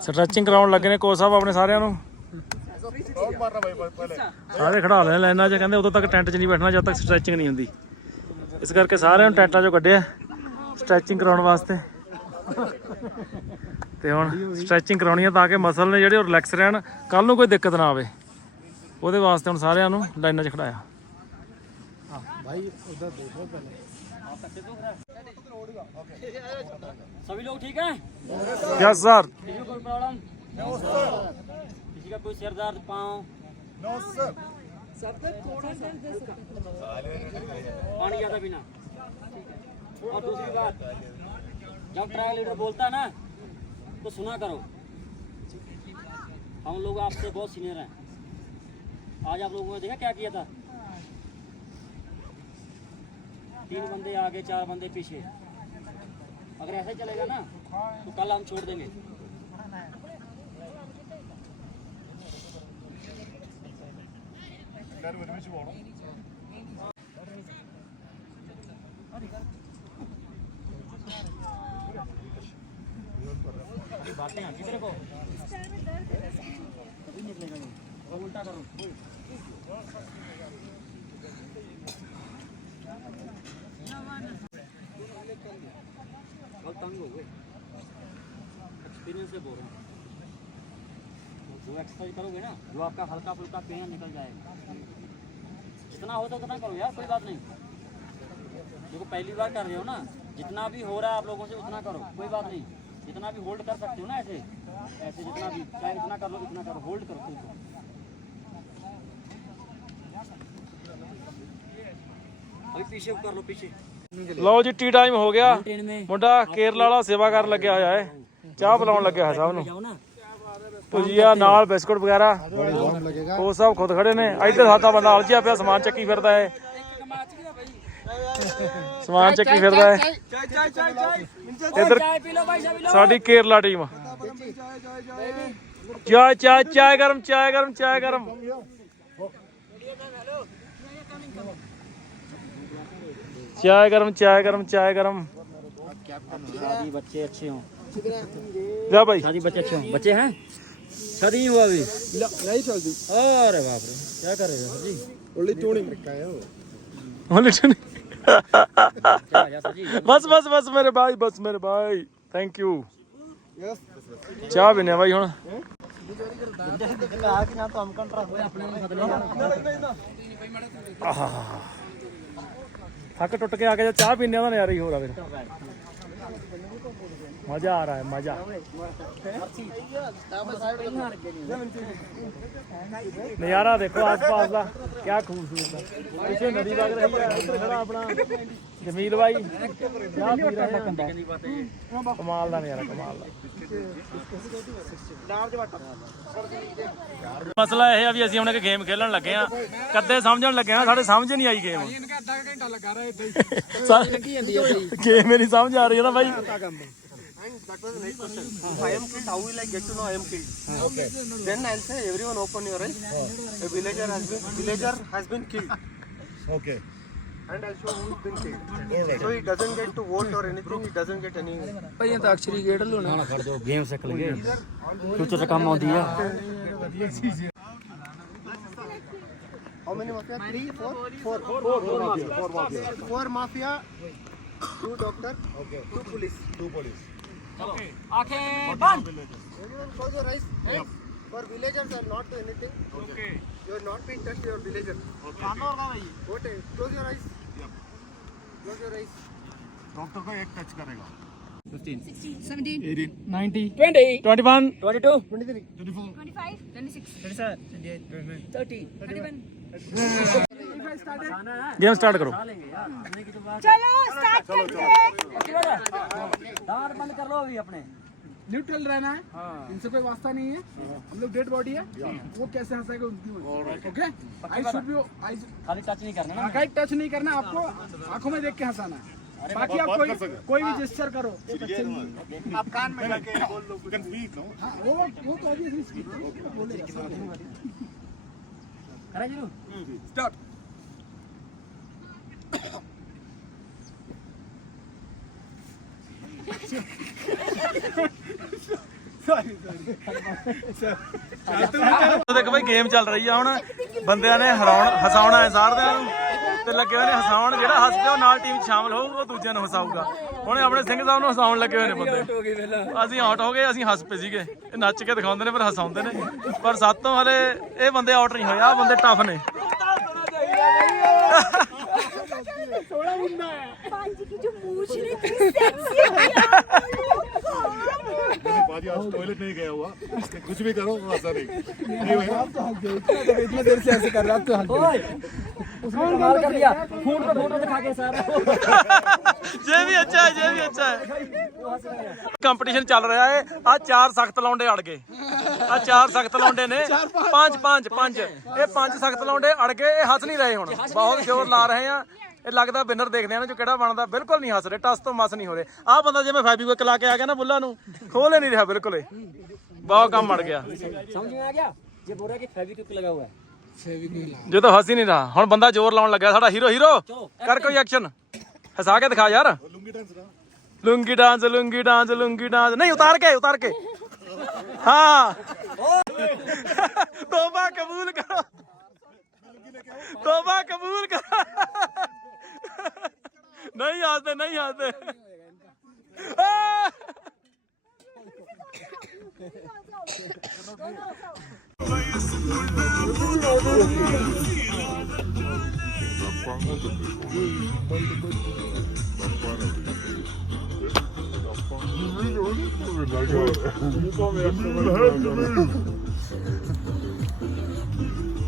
ਸਟ੍ਰੈਚਿੰਗ ਕਰਾਉਣ ਲੱਗੇ ਨੇ ਕੋਚ ਸਾਹਿਬ ਆਪਣੇ ਸਾਰਿਆਂ ਨੂੰ। ਸਾਰੇ ਖੜਾ ਲੈਣ ਲਾਈਨਾਂ 'ਚ ਕਹਿੰਦੇ ਉਦੋਂ ਤੱਕ ਟੈਂਟ 'ਚ ਨਹੀਂ ਬੈਠਣਾ ਜਦ ਤੱਕ ਸਟ੍ਰੈਚਿੰਗ ਨਹੀਂ ਹੁੰਦੀ। ਇਸ ਕਰਕੇ ਸਾਰਿਆਂ ਨੂੰ ਟੈਂਟਾਂ 'ਚੋਂ ਕੱਢਿਆ। ਸਟ੍ਰੈਚਿੰਗ ਕਰਾਉਣ ਵਾਸਤੇ। ਤੇ ਹੁਣ ਸਟ੍ਰੈਚਿੰਗ ਕਰਾਉਣੀ ਹੈ ਤਾਂ ਕਿ ਮਸਲ ਨੇ ਜਿਹੜੇ ਉਹ ਰਿਲੈਕਸ ਰਹਿਣ ਕੱਲ ਨੂੰ ਕੋਈ ਦਿੱਕਤ ਨਾ ਆਵੇ ਉਹਦੇ ਵਾਸਤੇ ਹੁਣ ਸਾਰਿਆਂ ਨੂੰ ਲਾਈਨਾਂ 'ਚ ਖੜਾਇਆ ਭਾਈ ਉਧਰ ਦੇਖੋ ਪਹਿਲੇ सभी लोग ठीक है ਯਸ ਸਰ किसी को कोई प्रॉब्लम किसी का कोई सिर दर्द पाँव पानी ज्यादा पीना और दूसरी बात जब ट्रायल लीडर बोलता है ना तो सुना करो हम लोग आपसे बहुत सीनियर हैं आज आप लोगों ने देखा क्या किया था तीन बंदे आगे चार बंदे पीछे अगर ऐसा ही चलेगा ना तो कल हम छोड़ देंगे बातें आती तेरे को? ये। और उल्टा करो। तंग हो गए। एक्सपीरियंस से बोल रहा हूँ। जो एक्सरसाइज करोगे ना, जो आपका हल्का फुल्का पेन निकल जाएगा। जितना हो तो उतना करो यार, कोई बात नहीं। देखो, पहली बार कर रहे हो ना। जितना भी हो रहा है आप लोगों से, उतना करो। कोई बात नहीं। जितना भी होल्ड कर सकते हो ना ऐसे ऐसे जितना भी चाहे इतना कर लो इतना करो होल्ड करो खुद को अभी पीछे कर लो पीछे ਲਓ ਜੀ ਟੀ ਟਾਈਮ ਹੋ ਗਿਆ ट्रेन में ਮੁੰਡਾ ਕੇਰਲਾ ਵਾਲਾ ਸੇਵਾ ਕਰਨ ਲੱਗਿਆ ਹੋਇਆ ਹੈ ਚਾਹ ਪਿਲਾਉਣ ਲੱਗਿਆ ਹੋਇਆ ਸਭ ਨੂੰ जाओ ना ਭੁਜੀਆ ਨਾਲ ਬਿਸਕੁਟ ਵਗੈਰਾ ਉਹ ਸਭ ਖੁਦ ਖੜੇ ਨੇ ਇੱਧਰ ਸਾਡਾ ਬੰਦਾ ਅਲਝਿਆ ਪਿਆ ਸਮਾਨ ਚੱਕੀ ਫਿਰਦਾ ਹੈ ਸਮਾਨ ਚੱਕੀ ਫਿਰਦਾ ਹੈ ਚਾਈ ਸਾਡੀ ਕੇਰਲਾ ਟੀਮ ਚਾਹ ਚਾਹ ਚਾਹ ਗਰਮ ਚਾਹ ਗਰਮ ਚਾਹ ਗਰਮ ਚਾਹ ਗਰਮ ਚਾਹ ਗਰਮ ਚਾਹ ਗਰਮ शादी बच्चे अच्छे हों जा भाई शादी बच्चे अच्छे हों बच्चे हैं शादी हुआ अभी नहीं शादी अरे बाप रे क्या कर रहे हो जी ओनली ट्यूनिंग ओनली ट्यूनिंग ਲਿਟਣ क्या है सर जी ਬਸ ਬਸ ਬਸ ਮੇਰੇ ਭਾਈ ਬਸ ਮੇਰੇ ਭਾਈ ਥੈਂਕ ਯੂ ਯਸ ਚਾਹ ਪੀਨੇ ਭਾਈ ਹੁਣ ਥੱਕ ਟੁੱਟ ਕੇ ਆ ਕੇ ਜਦ ਚਾਹ ਪੀਨੇ ਉਹਦਾ ਨਜ਼ਾਰਾ ਹੀ ਹੋਰ ਆ ਫਿਰ ਮਜ਼ਾ ਆ ਰਹਾ ਹੈ ਮਜ਼ਾ। ਨਜ਼ਾਰਾ ਦੇਖੋ ਆਸ-ਪਾਸ ਦਾ ਕੀ ਖੂਬਸੂਰਤ ਹੈ। ਪਿੱਛੇ ਨਦੀ ਵਗ ਰਹੀ ਹੈ ਇੱਧਰ ਖੜਾ ਆਪਣਾ ਜਮੀਲ ਬਾਈ। ਚਾਹ ਪੀ ਰਿਹਾ ਹੈ? ਕਮਾਲ ਦਾ ਨਜ਼ਾਰਾ ਕਮਾਲ ਦਾ। ਮਸਲਾ ਇਹ ਆ ਵੀ ਅਸੀਂ ਹੁਣ ਇੱਕ ਗੇਮ ਖੇਲਣ ਲੱਗੇ ਆ ਕੱਦੇ ਸਮਝਣ ਲੱਗੇ ਆ ਸਾਡੇ ਸਮਝ ਨਹੀਂ ਆਈ ਗੇਮ ਅੱਧਾ ਘੰਟਾ ਲੱਗਾ ਰਿਹਾ ਇਦਾਂ ਹੀ। ਗੇਮ ਮੇਰੀ ਸਮਝ ਆ ਰਹੀ ਹੈ ਨਾ ਬਾਈ। I am killed. How will I get to know I am killed? Okay. Then I'll say, everyone open your eyes. A villager has been villager has been killed. Okay. and I'll show who's been killed. So he doesn't get to vote or anything. He doesn't get any. ਭਾਈ ਇਹ ਤਾਂ ਅਕਸ਼ਰੀ ਗੇੜ ਲੋਣਾ ਖੜ ਜਾਓ game ਸਿੱਖ ਲਈਏ future ਚ ਕੰਮ ਆਉਂਦੀ ਆ How many mafia? Three, four, four, four, four, four mafia. Four mafia. Four mafia. Two doctor. Okay. Two police. Two police. Okay. Okay. Done. Everyone show your rights. Yep. For villagers, I'm not doing anything. Okay. You are not being touched. You are villager. Okay. okay. What? Close your eyes. Yep. Close your eyes. Doctor को एक touch करेगा 15 16 17 18 19 20 21 22 23 24 25 26 27 28 29 30 31 game start करो। तो चलो start करते दांत बंद कर लो अभी अपने। न्यूट्रल रहना है। हाँ। इनसे कोई वास्ता नहीं है। हम लोग डेड बॉडी है। वो कैसे हंसाएगा उनकी okay I should be I खाली टच नहीं करना ना। हाँ, खाली टच नहीं करना आपको आँखों में देख के हंसाना है। बाकी आप कोई कोई भी हाँ। जेस्चर करो। तो आप कान में लगे बोल लो वो वो तो अभी बोले करा। ज़रूर। हम्म। स्टार्ट ਦੇਖ ਬਈ ਗੇਮ ਚੱਲ ਰਹੀ ਆ ਹੁਣ। ਬੰਦਿਆਂ ਨੇ ਹਰਾਉਣ ਹਸਾਉਣਾ ਹੈ ਸਾਰਿਆਂ ਨੂੰ। ਤੇ ਲੱਗੇ ਹੋਏ ਨੇ ਹਸਾਉਣ। ਜਿਹੜਾ ਹੱਸ ਉਹ ਨਾਲ ਟੀਮ ਸ਼ਾਮਲ ਹੋਊ ਉਹ ਦੂਜਿਆਂ ਨੂੰ ਹਸਾਊਗਾ। ਹੁਣ ਆਪਣੇ ਸਿੰਘ ਸਾਹਿਬ ਨੂੰ ਹਸਾਉਣ ਲੱਗੇ ਹੋਏ ਨੇ ਬੰਦੇ। ਅਸੀਂ ਆਊਟ ਹੋ ਗਏ, ਅਸੀਂ ਹੱਸ ਪਏ ਸੀਗੇ। ਇਹ ਨੱਚ ਕੇ ਦਿਖਾਉਂਦੇ ਨੇ, ਪਰ ਹਸਾਉਂਦੇ ਨੇ। ਪਰ ਸਾਤੋਂ ਹਲੇ ਇਹ ਬੰਦੇ ਆਊਟ ਨਹੀਂ ਹੋਏ ਆ ਬੰਦੇ ਟਫ ਨੇ। पाजी की जो मूछ ने इतनी सेक्सी है यार बाजी आज टॉयलेट नहीं गया हुआ कुछ भी करो ऐसा नहीं नहीं होगा इतना देर से ऐसे कर रहा तो हंस ओए उसने कमाल कर दिया फोन पे फोटो दिखा के सर ਜੇ ਵੀ ਅੱਛਾ ਹੈ ਜੇ ਵੀ ਅੱਛਾ ਹੈ ਕੰਪੀਟੀਸ਼ਨ ਚੱਲ ਰਿਹਾ ਹੈ ਆ ਚਾਰ ਸਖਤ ਲੌਂਡੇ ਅੜ ਗਏ ਆ ਚਾਰ ਸਖਤ ਲੌਂਡੇ ਨੇ ਪੰਜ ਪੰਜ ਪੰਜ ਇਹ ਪੰਜ ਸਖਤ ਲੌਂਡੇ ਅੜ ਗਏ ਇਹ ਹੱਸ ਨਹੀਂ ਰਹੇ ਹੁਣ ਬਹੁਤ ਜ਼ੋਰ ਲਾ ਰਹੇ ਆ ਇਹ ਲੱਗਦਾ ਬਿਨਰ ਦੇਖਦੇ ਆ ਨਾ ਜੋ ਕਿਹੜਾ ਬਣਦਾ ਬਿਲਕੁਲ ਨਹੀਂ ਹੱਸ ਰਹੇ ਟਸ ਤੋਂ ਮਸ ਨਹੀਂ ਹੋ ਰਹੇ। ਆਹ ਬੰਦਾ ਜਿਵੇਂ ਫੈਬਿਕਵਿਕ ਲਾ ਕੇ ਆ ਗਿਆ ਨਾ ਬੁੱਲਾ ਨੂੰ ਖੋਲ ਨਹੀਂ ਰਿਹਾ ਬਿਲਕੁਲ ਇਹ। ਬਹੁਤ ਕੰਮ ਮੜ ਗਿਆ। ਸਮਝ ਆ ਗਿਆ? ਜੇ ਬੋਲ ਰਿਹਾ ਕਿ ਫੈਬਿਕਵਿਕ ਲਗਾ ਹੋਇਆ ਹੈ? ਜੇ ਤਾਂ ਹੱਸ ਨਹੀਂ ਰਹਾ ਹੁਣ ਬੰਦਾ ਜ਼ੋਰ ਲਾਉਣ ਲੱਗਾ ਸਾਡਾ ਹੀਰੋ ਹੀਰੋ ਕਰ ਕੋਈ ਐਕਸ਼ਨ ਹਸਾ ਕੇ ਦਿਖਾ ਯਾਰ। ਲੁੰਗੀ ਡਾਂਸ ਦਾ। Lungi dance lungi dance lungi dance ਨਹੀਂ ਉਤਾਰ ਕੇ ਉਤਾਰ ਕੇ। ਹਾਂ। ਤੋਬਾ ਕਬੂਲ ਕਰੋ। ਤੋਬਾ ਕਬੂਲ ਕਰੋ। आते नहीं आते।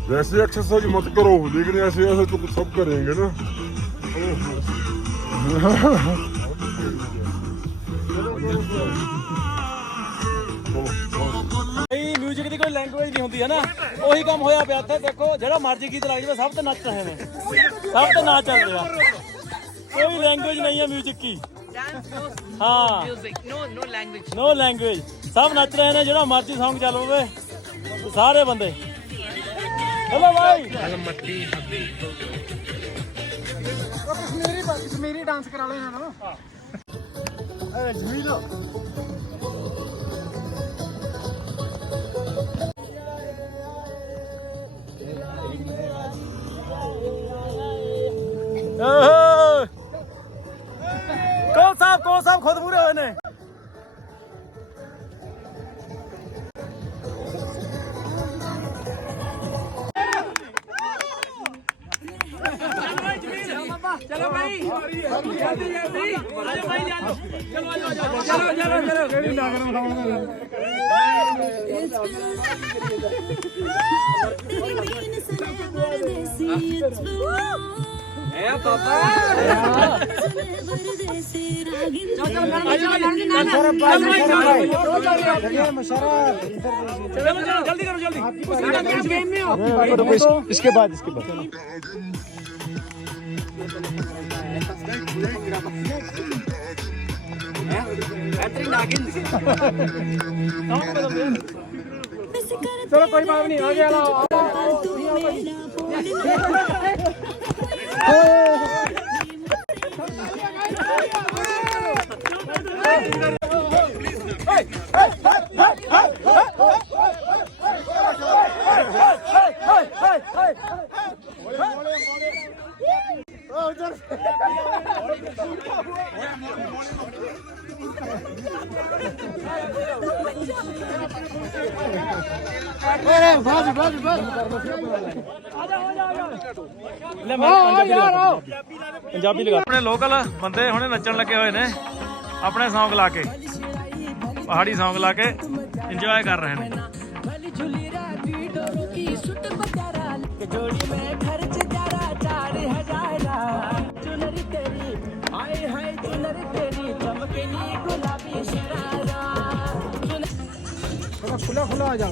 वैसे एक्सरसाइज मत करो लेकिन ऐसे ऐसे तो सब करेंगे ना। ਸਭ ਤੇ ਨੱਚ ਨਹੀਂ ਹੈ 뮤직 ਹਾਂ। ਨੋ ਲੈਂਗੁਏਜ ਸਭ ਨੱਚ ਰਹੇ ਨੇ, ਜਿਹੜਾ ਮਰਜ਼ੀ Song ਚੱਲ ਸਾਰੇ ਬੰਦੇ। ਚਲੋ ਭਾਈ ਹਲਮੱਤੀ ਹੱਬੀ ਕਸ਼ਮੀਰੀ ਡਾਂਸ ਕਰਾ ਲਏ ਹਨ ਅਰੇ ਜਮੀਲ ਕੋਲ ਸਾਹਿਬ ਕੋਲ ਸਾਹਿਬ ਖੁਦ ਪੂਰੇ ਹੋਏ ਨੇ? चलो भाई जल्दी जल्दी आजो भाई जानो चलो चलो चलो चलो चलो चलो जल्दी करो जल्दी गेम में हो इसके बाद ਚਲੋ ਕੋਈ ਮਾਫ ਨਹੀਂ ਆ ਗਿਆ ਲਾ Hey! Hey! Hey! Hey! Hey! Hey! ਅਰੇ ਬਾਜ ਬਾਜ ਬਾਜ ਲੈ ਮੈਂ ਪੰਜਾਬੀ ਯਾਰ ਪੰਜਾਬੀ ਲਗਾ। ਆਪਣੇ ਲੋਕਲ ਬੰਦੇ ਹੁਣੇ ਨੱਚਣ ਲੱਗੇ ਹੋਏ ਨੇ। ਆਪਣੇ ਸੌਂਗ ਲਾ ਕੇ। ਪਹਾੜੀ ਸੌਂਗ ਲਾ ਕੇ ਇੰਜੋਏ ਕਰ ਰਹੇ ਨੇ। ਕਿ ਜੋੜੀ ਮੈਂ ਖੁੱਲਾ ਖੁੱਲਾ ਆ ਜਾਓ।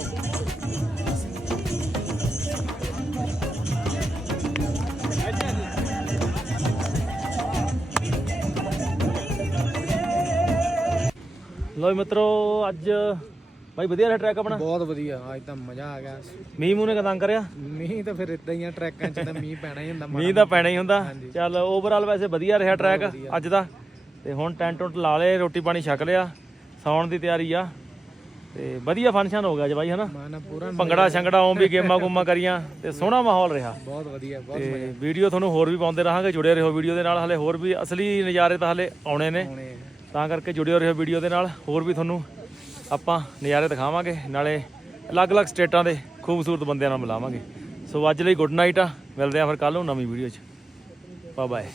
ਲੋ ਮਿੱਤਰੋ ਅੱਜ ਭਾਈ ਵਧੀਆ ਰਿਹਾ ਟਰੈਕ ਆਪਣਾ? ਬਹੁਤ ਵਧੀਆ ਅੱਜ ਤਾਂ ਮਜ਼ਾ ਆ ਗਿਆ। ਮੀਂਹ ਮੂੰਹ ਨੇ ਕਦਾਂ ਕਰਿਆ? ਮੀਂਹ ਤਾਂ ਫਿਰ ਇਦਾਂ ਹੀ ਆ ਟਰੈਕਾਂ 'ਚ ਤਾਂ ਮੀਂਹ ਪੈਣਾ ਹੀ ਹੁੰਦਾ ਮੀਂਹ ਦਾ ਪੈਣਾ ਹੀ ਹੁੰਦਾ। ਚੱਲ ਓਵਰ ਆਲ ਵੈਸੇ ਵਧੀਆ ਰਿਹਾ ਟਰੈਕ ਅੱਜ ਦਾ। ਤੇ ਹੁਣ ਟੈਂਟ ਟੁੱਟ ਲਾ ਲਏ ਰੋਟੀ ਪਾਣੀ ਛਕ ਲਿਆ। ਸੌਣ ਦੀ ਤਿਆਰੀ ਆ। ਤੇ ਵਧੀਆ ਫੰਕਸ਼ਨ ਹੋ ਗਿਆ ਅੱਜ ਬਾਈ ਹਨਾ? ਮਾਨਾ ਪੂਰਾ ਭੰਗੜਾ ਛੰਗੜਾ ਓਂ ਵੀ ਗੇਮਾਂ ਗੁੰਮਾਂ ਕਰੀਆਂ ਤੇ ਸੋਹਣਾ ਮਾਹੌਲ ਰਿਹਾ। ਬਹੁਤ ਵਧੀਆ ਬਹੁਤ ਤੇ ਵੀਡੀਓ ਤੁਹਾਨੂੰ ਹੋਰ ਵੀ ਪਾਉਂਦੇ ਰਹਾਂਗੇ ਜੁੜੇ ਰਹੋ ਵੀਡੀਓ ਦੇ ਨਾਲ ਹਲੇ ਹੋਰ ਵੀ ਅਸਲੀ ਨਜ਼ਾਰੇ ਤਾਂ ਹਲੇ ਆਉਣੇ ਨੇ। ਤਾਂ ਕਰਕੇ ਜੁੜਿਓ ਰਹੋ ਵੀਡੀਓ ਦੇ ਨਾਲ ਹੋਰ ਵੀ ਤੁਹਾਨੂੰ ਆਪਾਂ ਨਜ਼ਾਰੇ ਦਿਖਾਵਾਂਗੇ ਨਾਲੇ ਅਲੱਗ-ਅਲੱਗ ਸਟੇਟਾਂ ਦੇ ਖੂਬਸੂਰਤ ਬੰਦਿਆਂ ਨਾਲ ਮਿਲਾਵਾਂਗੇ। ਸੋ ਅੱਜ ਲਈ ਗੁੱਡ ਨਾਈਟ ਆ ਮਿਲਦੇ ਆ ਫਿਰ ਕੱਲ ਨੂੰ ਨਵੀਂ ਵੀਡੀਓ 'ਚ। Bye bye